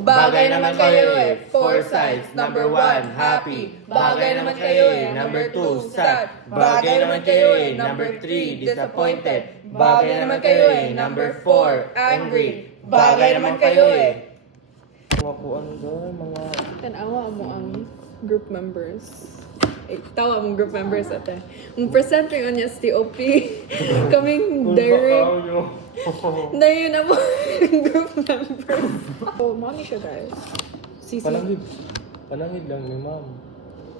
Bagay naman kayo eh. 4 sides. Number 1, happy. Bagay naman kayo eh. Number 2, sad. Bagay naman kayo eh. Number 3, disappointed. Bagay naman kayo eh. Number 4, angry. Bagay naman kayo eh. Makuan doon, mga... Tanawa mo ang group members. Tawa mong group members ate. Ang presenter niya si TOP. Kaming Derek. Na yun na mo group members. So, mommy siya guys. Panangid lang ni ma'am.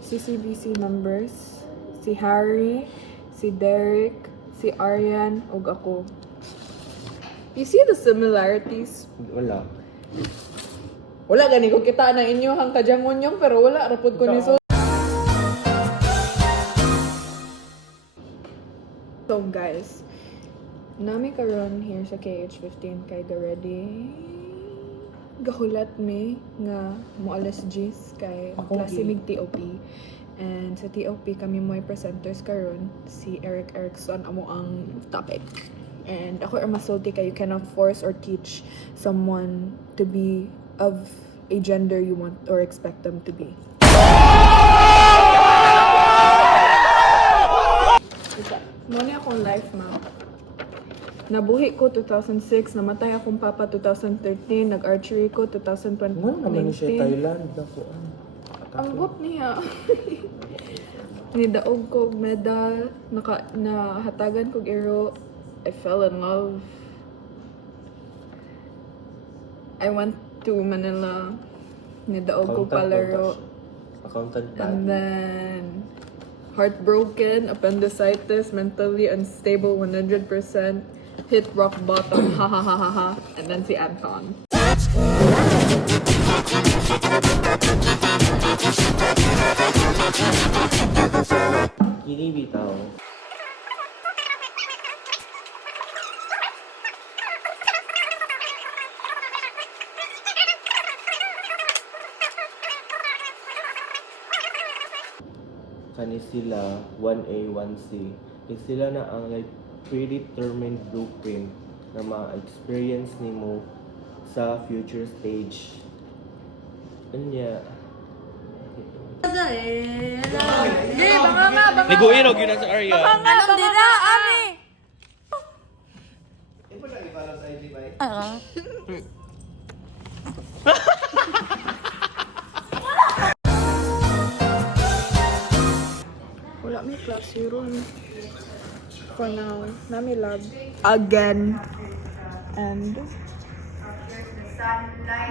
CCBC members. Si Harry, si Derek, si Aryan, ug ako. You see the similarities? Wala. Wala gani ko kita na inyo hang kajangon yung pero wala rapod ko ni so. So guys, nami karon here sa KH15 kay ready. Gahulat mi nga mo alas 10 kay klase mig TOP. And sa TOP kami mo'y presenters karon si Eric Erickson amo ang topic. And ako masulti kay you cannot force or teach someone to be of a gender you want or expect them to be. Muna akong life map. Nabuhi ko 2006, namatay akong papa 2013, nag-archery ko 2020. Ano naman siya Thailand? Ako, Ang bot niya. Nidaog ko medal, nahatagan kog iro. I fell in love. I went to Manila. Nidaog ko palaro. Accountant pa. And then heartbroken, appendicitis, mentally unstable 100%, hit rock bottom, ha ha ha ha ha, and then si Anton. Kini bitaw. Kani sila 1A, 1C. Kasi sila na ang like predetermined blueprint na ma-experience nimo sa future stage. Anya. Niguirog yun sa area. Anong dira, ani? Wala may classroom. For now, nami lab. Again. And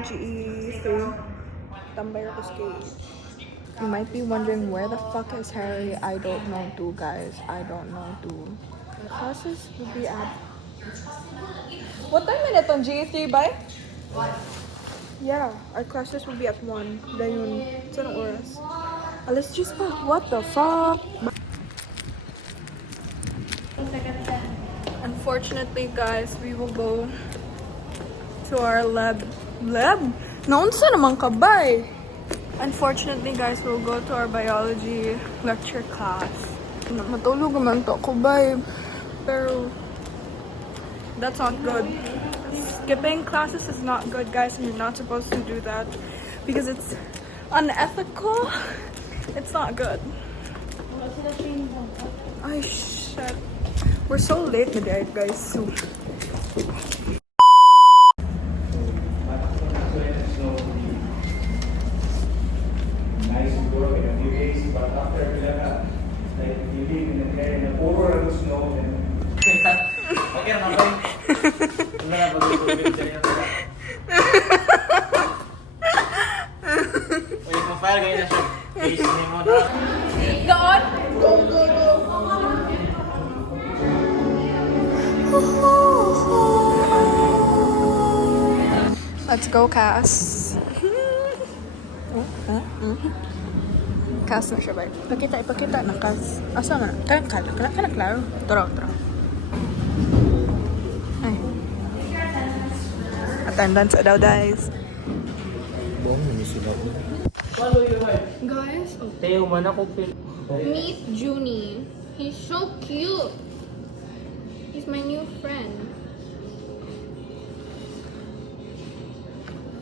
GE3. Tambay ako sa KE. You might be wondering where the fuck is Harry? I don't know too, guys. I don't know too. The classes will be at... What time is it on GE3, bye? Yeah, our classes will be at 1. Dayon, sa anong oras? Alas 10 pa. What the fuck? Unfortunately, guys, we will go to our lab. Lab? Naunsa naman ka, bay? Unfortunately, guys, we'll go to our biology lecture class. Matulog naman to ako, bay. Pero, that's not good. Skipping classes is not good, guys, and you're not supposed to do that because it's unethical. It's not good. Ay, shit. We're so late today, guys. So... Nice to grow in a few days, but after like you live in an area over the snow and Okay naman ba? Wala na pag-ibig sa inyo. Uy, kung fire ganyan na siya. Face ni mo na. Go on! Go, go, go! Let's go, Cass. Cass na siya ba? Ipakita na, Cass. Asa na? Kana klaro. Tara. Ay. Attendance daw, guys. Buong naman sila. Guys, Teo, man ako feel. Meet Junie. He's so cute. He's my new friend.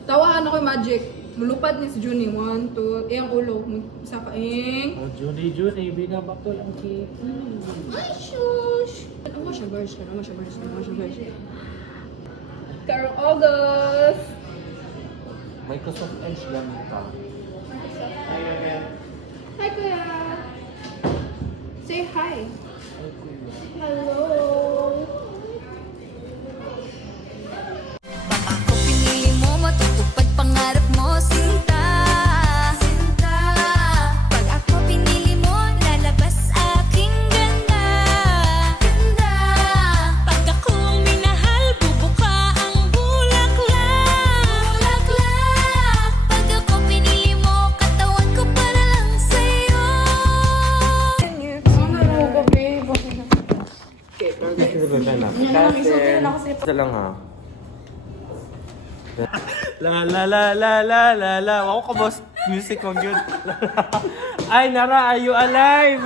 Tawahan ako yung magic. Mulupad ni si Junie. 1, 2, ang ulo. Isa ka, Oh, Juni, binabakol ang cake. Ay, shush! Ano mo siya, guys? Carol August! Microsoft Edge lang ito. Hi, Kuya! Say hi! Hello! Ako pinili mo, matutupad pangarap mo, sinta. Sinta. Pag ako pinili mo, lalabas aking ganda. Ganda. Pag ako minahal, bubuka ang bulaklak. Bulaklak. Pag ako pinili mo, katawan ko para lang sa'yo. Isa lang ha. La. Ako ka boss. Music kong yun. Ay, Nara, are you alive?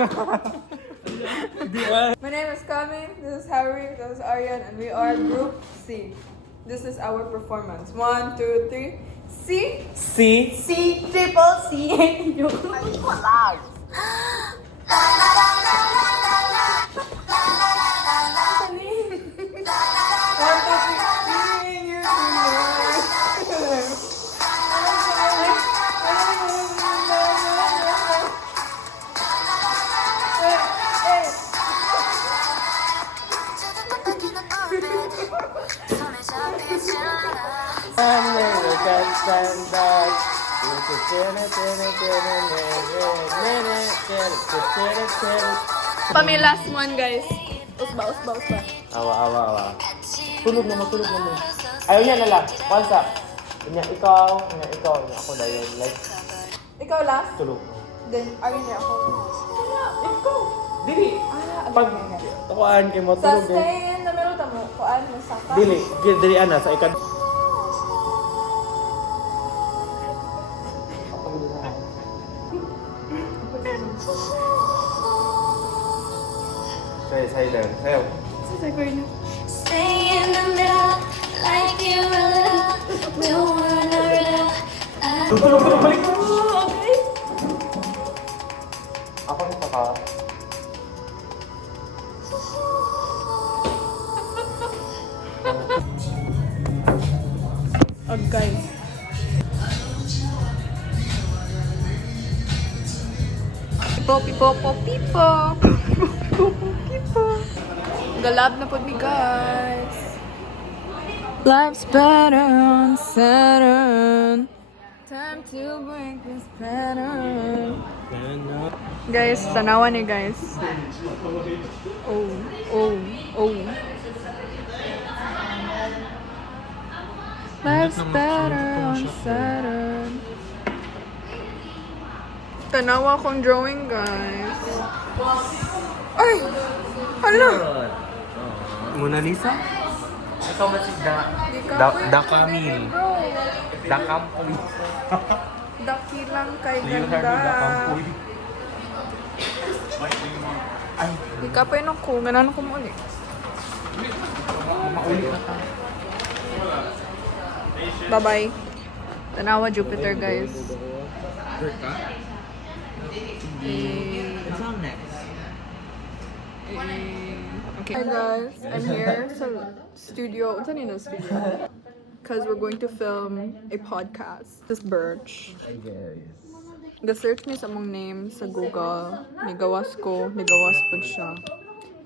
My name is Kami, this is Harry, this is Aryan, and we are Group C. This is our performance. 1, 2, 3. C. Si. C, triple C. Pami last one, guys. Usba. Awa. Tulog na mo. Ayaw niya na lang. Once up. Kanya ikaw, ako na yun. Like, Ikaw last, tulog. then Aryan na ako. Ikaw! Dili. Pag tukuan kayo mo, Sa tulog din. stay in the middle, tamo. Kuan mo sa ka. Dili. Dili ana, sa ikan. Sayo. Stay in the middle, like you're a little, we'll wanna love. Tulog, balik. Ako nito ka. Guys. Pipo. Galab na po mi, guys. Life's better on Saturn. Time to break this pattern. Guys, tanawa ni guys. Oh. Life's better on Saturn. Tanawa akong drawing, guys. Ay! Hala! Mona Lisa? Ikaw ba si Camille? Da Campoy. Dakilang kay Leonardo da ganda. Campoy. Ay, Ikapay na ko. Ganan ko mo ulit. maulit na ka. Bye-bye. Tanawa Jupiter, guys. Okay. Hi guys, I'm here sa studio. What's the name of the studio? Because we're going to film a podcast. This is Birch. Ga-search me sa mong name sa Google. Nigawas po siya.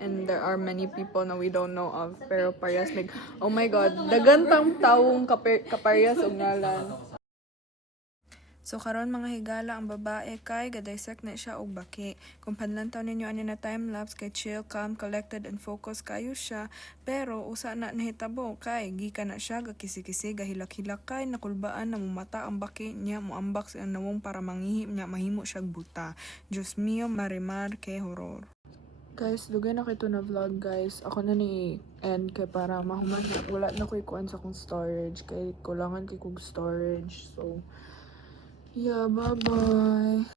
And there are many people na we don't know of. Pero parehas like, oh my God, dagantang taong kaparehas og ngalan. So karon mga higala ang babae kay ga-dissect na siya og baki. Kung panlantaw ninyo ani na time lapse kay chill, calm, collected and focus kayo siya, pero usa na nahitabo kay gikan na siya gakisi-kisi gahilak-hilak kay nakulbaan na mumata ang baki niya moambak sa nawong para mangihi niya mahimo siya buta. Diyos mio, marimar kay horror. Guys, dugay na kay na vlog guys. Ako na ni end kay para mahuman na wala na ko ikuan sa kong storage kay kulangan kay kog storage. So yeah, bye-bye.